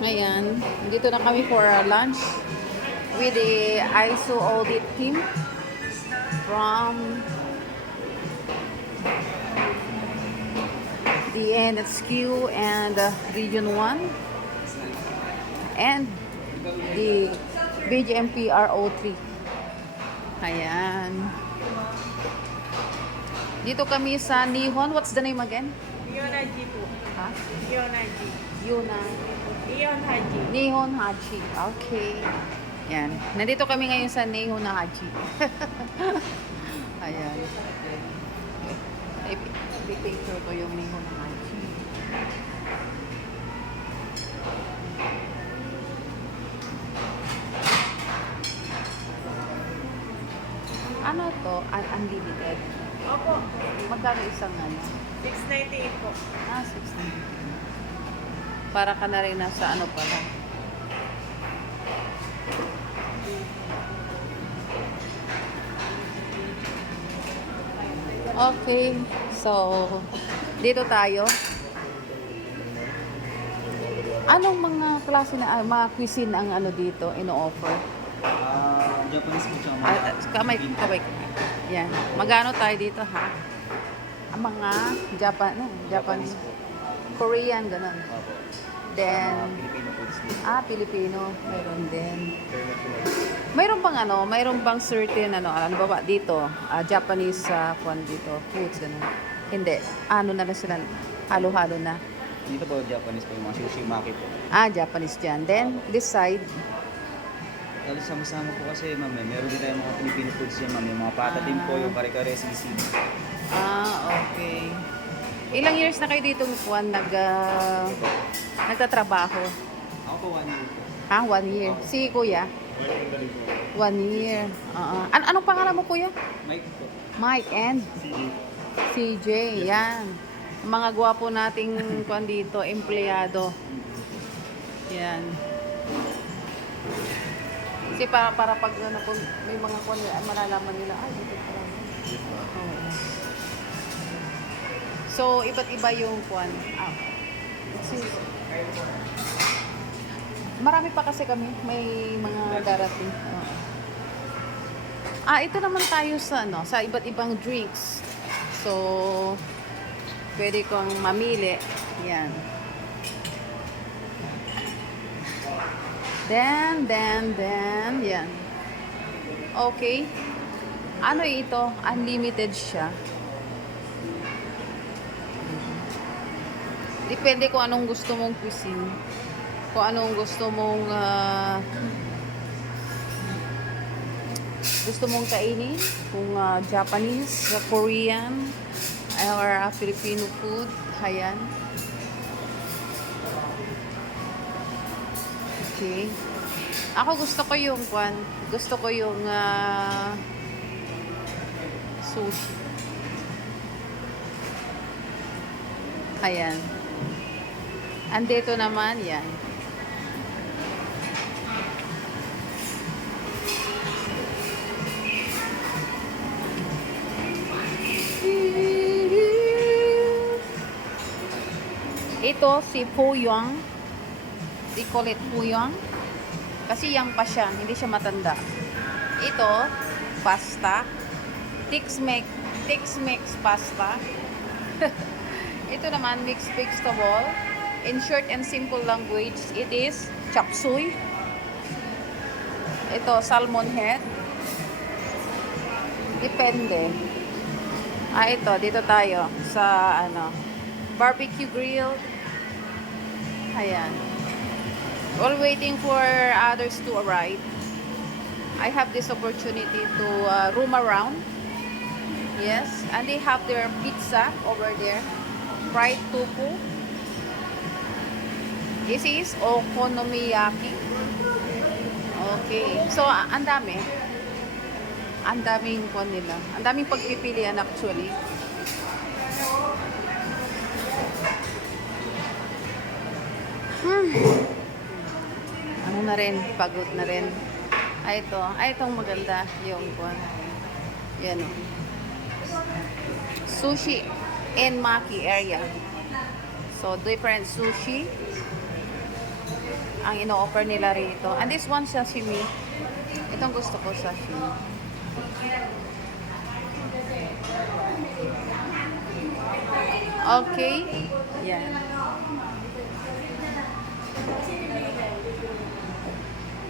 Ayan, dito na kami for our lunch with the ISO audit team from the NSQ and Region 1 and the BGMP RO3. Ayan. Dito kami sa Nihon. What's the name again? Leonaji po. Ha? Leonaji. Yuna. Leon Haji. Nihon Hachi. Okay. Yan. Nandito kami ngayon sa Nihon Hachi. Ayan. I-picture ko yung Nihon Hachi. Ano to? Unlimited. Opo. Magkano isang ano? 698 po. 60. Para ka na rin nasa ano pala. Okay. So, dito tayo. Anong mga klase na mga cuisine ang ano dito ino-offer? Japanese po siya. Kamay. Yan. Magano tayo dito ha? Ang mga Japanese, Korean, ganun. Opo. Then, Filipino foods din. Pilipino, meron din. Mayroon bang certain ba dito, Japanese kwan dito, foods, ganun. Hindi. Ano na lang sila, halo-halo na. Dito po Japanese po yung mga sushi maki po. Japanese dyan. Then, this side, Tapos sama-sama po kasi ma'am, meron din tayong mga Filipino foods yan ma'am. Yung mga pata din po, yung kare-kare, sisig. okay. Ilang years na kayo dito kwan nagtatrabaho? Ako po 1 year po. 1 year. Si kuya? 1 year. Anong pangalan mo, kuya? Mike po. Mike and CJ. Yan. Mga gwapo nating kwan dito, empleyado. Yan. Kasi para pag kung may mga kwan, malalaman nila, dito pala. Oo. So, iba't iba yung kwan. Marami pa kasi kami. May mga darating. Ito naman tayo sa iba't ibang drinks. So, pwede kong mamili. Yan. Then, yan. Okay. Ano ito? Unlimited siya. Depende kung anong gusto mong cuisine. Kung anong gusto mong kainin. Kung Japanese, Korean, or Filipino food. Ayan. Okay. Ako gusto ko yung sushi. Ayan. Andito naman, yan. Ito si Fuyang. They call it Fuyang. Kasi young pa siya, hindi siya matanda. Ito, pasta. Tex-Mex pasta. Ito naman, mixed vegetable. In short and simple language, it is chop suey. Ito, salmon head. Depende. Ito, dito tayo sa barbecue grill. Ayan. While waiting for others to arrive, I have this opportunity to roam around. Yes, and they have their pizza over there. Fried tofu. This is okonomiyaki. Okay. So, ang dami. Ang daming kon nila. Ang daming pagpipilian actually. Ano na rin, pagod na rin. Itong maganda yung kon. Yan o. Sushi and maki area. So, different sushi. ang ino-offer nila rito. And this one, sashimi. Itong gusto ko, sashimi. Okay.